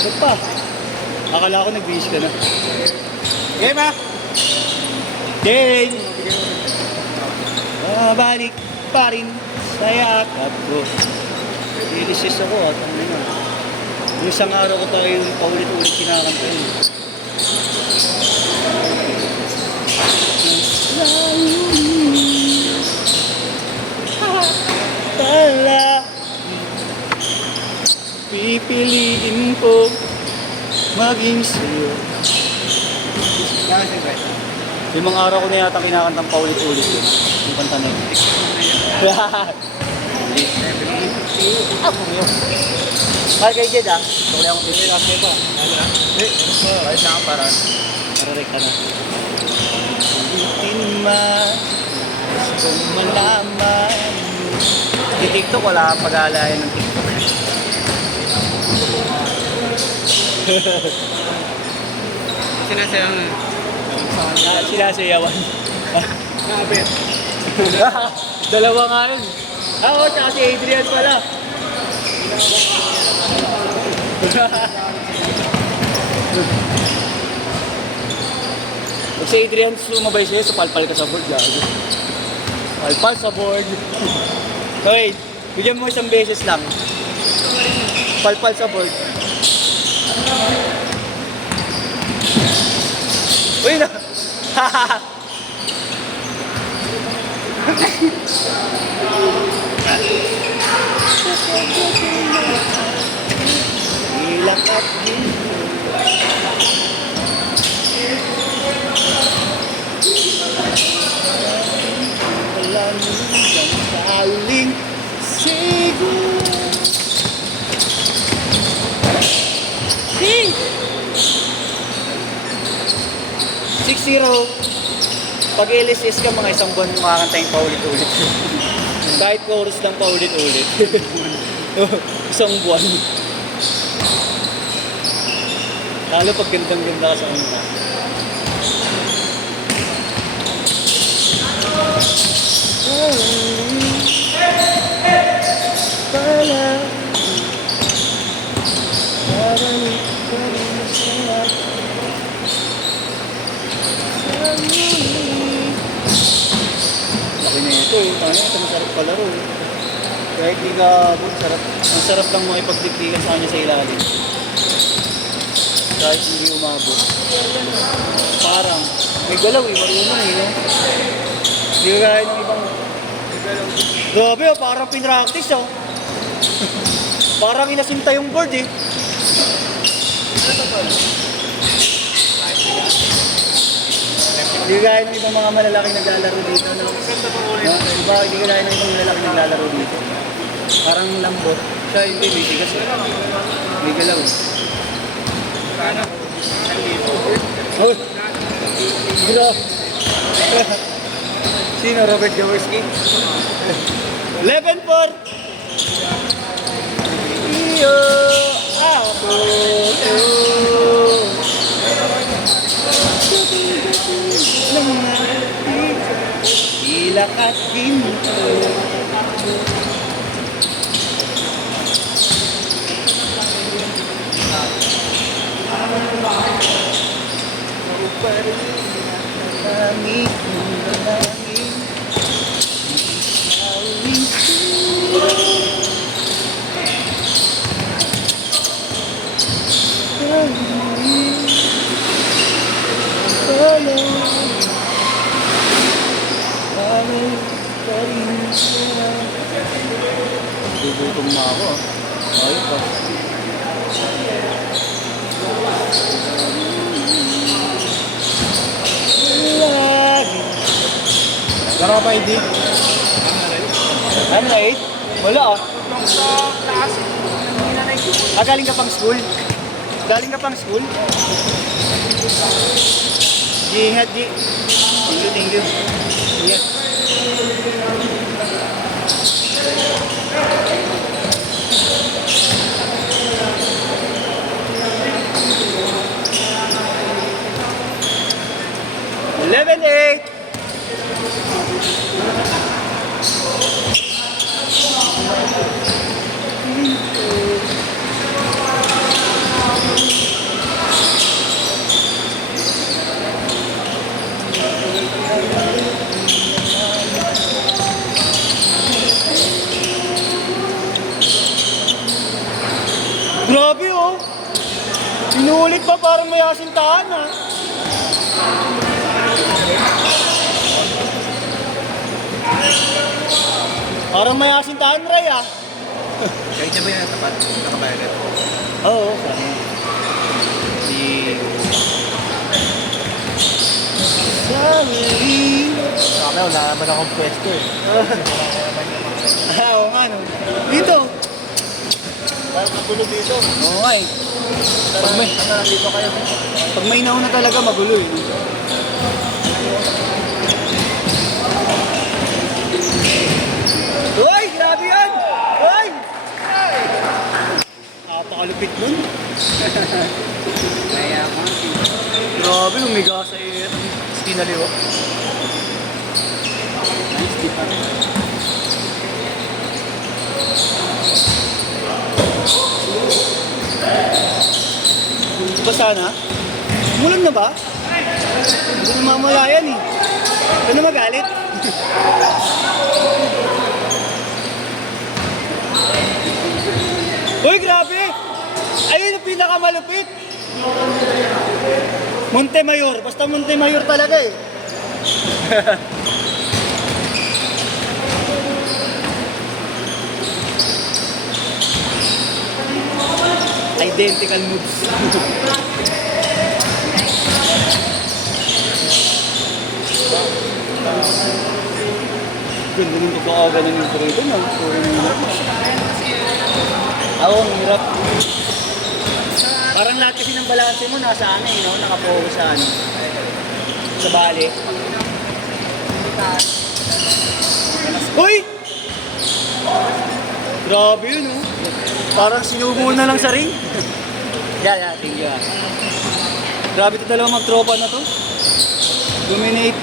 Ano pa? Akala ko nag-wish ka na. Okay ba? Then, balik pa rin sa yakap ko. Ilisis ako at ano na. Yung isang araw ko tayo paulit-ulit kinakanta yun. Tala, pipiliin ko maging sa'yo. Limang araw ko na yata kinakantang paulit-ulit yun. Yung kanta na yun. Ako yun. Mahal kayo Jed ah. Tuloy akong pili. Last pa. Kahit na para. Mararek ka na. Ulitin man. Kung malaman. Di TikTok wala kang pag-aalayan ng TikTok. Sinasayang Sinasayawan. nakapit. Dalawa nga yun. Oo, tsaka si Adrian pala. Pag si Adrian sumabay sa'yo, so palpal ka sa board. Gago. Palpal sa board. Okay, bigyan mo isang beses lang. Palpal sa board. Uy na! Ilakat din. Alam mo bang saling siguro. 6-0. Pag LSS ka, mga isang buwan makakanta yung paulit-ulit. Kahit chorus lang paulit-ulit. Isang buwan. Lalo pag gandang-ganda ka sa kanta. Laki na ito, ito masarap palaro. Kahit di ka abot, ang sarap lang makipagdikdikan sa kanya sa ilalim. Kahit hindi umabot. Parang, may galaw marunong no? Hindi ka gaya ng ibang... Grabe parang pinractice Parang inasinta yung board Hindi gaya ng ibang mga malalaki naglalaro dito, no? Diba, hindi gaya ng ibang malalaki naglalaro dito. Parang lambot. Siya hindi, may tigas May galaw Oh! Grabe! Sino? Robert Jaworski? 11-4! Iyo! Ako! Ilakat ginto. Kami kung nalangin isawin Gugutom na ako Ayos pa Garo pa hindi? Ano na 8? Wala galing ka pang school? Galing ka pang school? Ingat G. Thank you. Yes. Eleven 8. Inuulit pa parang may asintahan ha. Parang may asintahan, Ray ah. Kahit na ba yan tapat? Nakabayaran. Oo, sana. Si... Sally. Sabi, wala naman akong pwesto eh. Oo nga no. Dito. Parang magulo dito. Oo nga eh. Pag may, Dito kayo. pag may nauna talaga magulo eh. Uy! Grabe yan! Uy! Napakalupit nun. Kaya ako. Grabe, umiga sa iyo. Kinaliwa. Nice, di pa. Ba sana? Mulan na ba? Hindi na mamalayan eh. Ito na magalit. Uy, grabe! Ayun ang pinakamalupit! Montemayor. Basta Montemayor talaga eh. Identical moves. Ganda ng pagkakaga ng intro no? Oo, ang hirap. Parang lahat kasi ng balanse mo nasa ano eh, no? Nakapokus sa ano. Sa bali. Uy! Grabe yun, no? Parang sinubo na lang sa ring. Yeah, thank you. Grabe ito dalawang magtropa na to. Dominative.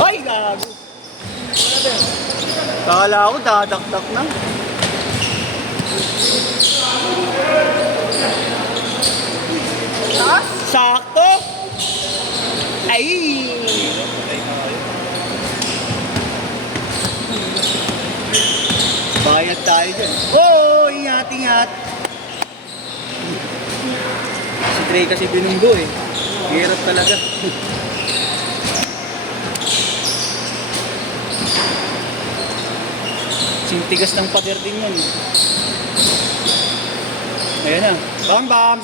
Ay, gago. Kala ko dadakdak na. Sakto. Ay. Bayad tayo dyan. Oo, ingat. Si Trey kasi binunggo eh. Hirap talaga. Sintigas ng pader din yun. Ayan na. Bam! Bam!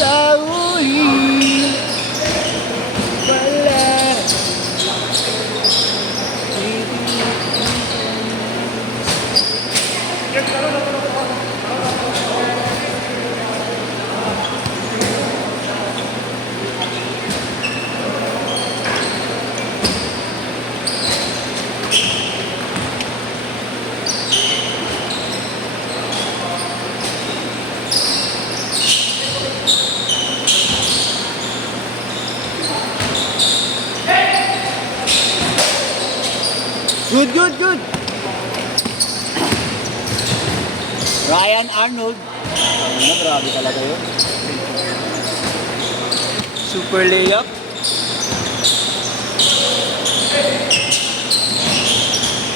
Sawi wala. Good. Ryan Arnold. Ano, grabe talaga yun. Super layup.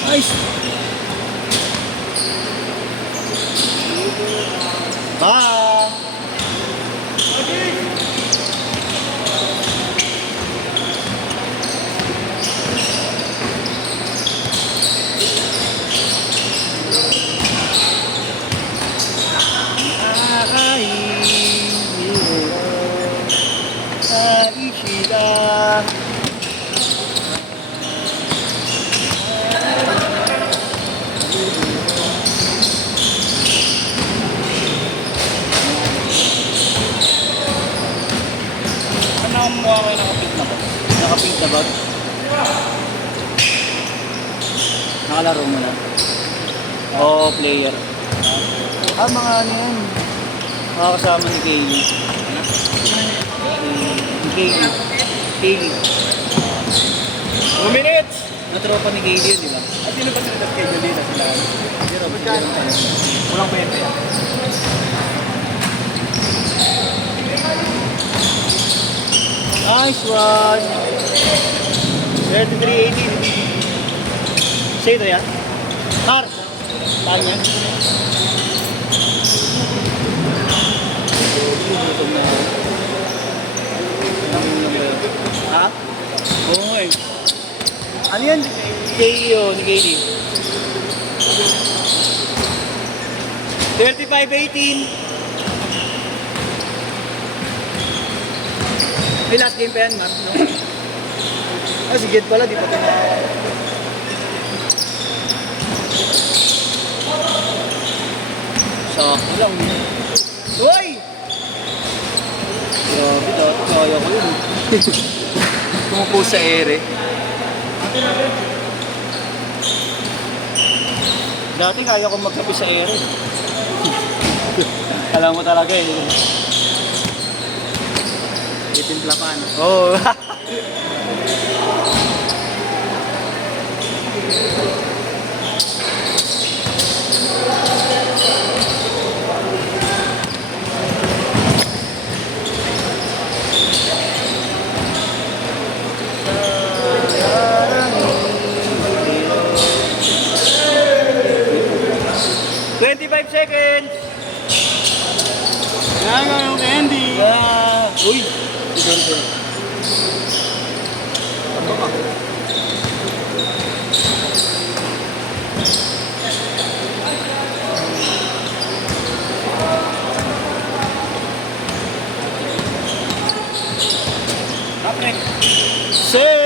Nice. Mukha kayo nakapink na ba? Nakapink na ba? Nakalaro mo na? Oo, player. Mga ano yan. Makakasama ni Kaylee. Kaylee. 2 minutes! Natropa ni Kaylee yun, di ba? At sino ba sila kay Jolina sila? Zero. Walang 20 yan. Nice one. 33.18. Sino yan? Car. Saan yan? Gutom na yan. Ha? Oo nga eh. Ano yan? KO ni KD. 35-18. May last game pa yan, Mark, no? Ah, si Ged pala, di pa ito na. Sakto lang. Uy! Grabe, dati kaya ko yun. Tumupo sa ere. Dati kaya ko magkape sa ere. Alam mo talaga eh. Itimpla pa, no? Oo. "25 seconds." Nga yung candy. Uy! Siguro. Ano ka? Kapre. Save!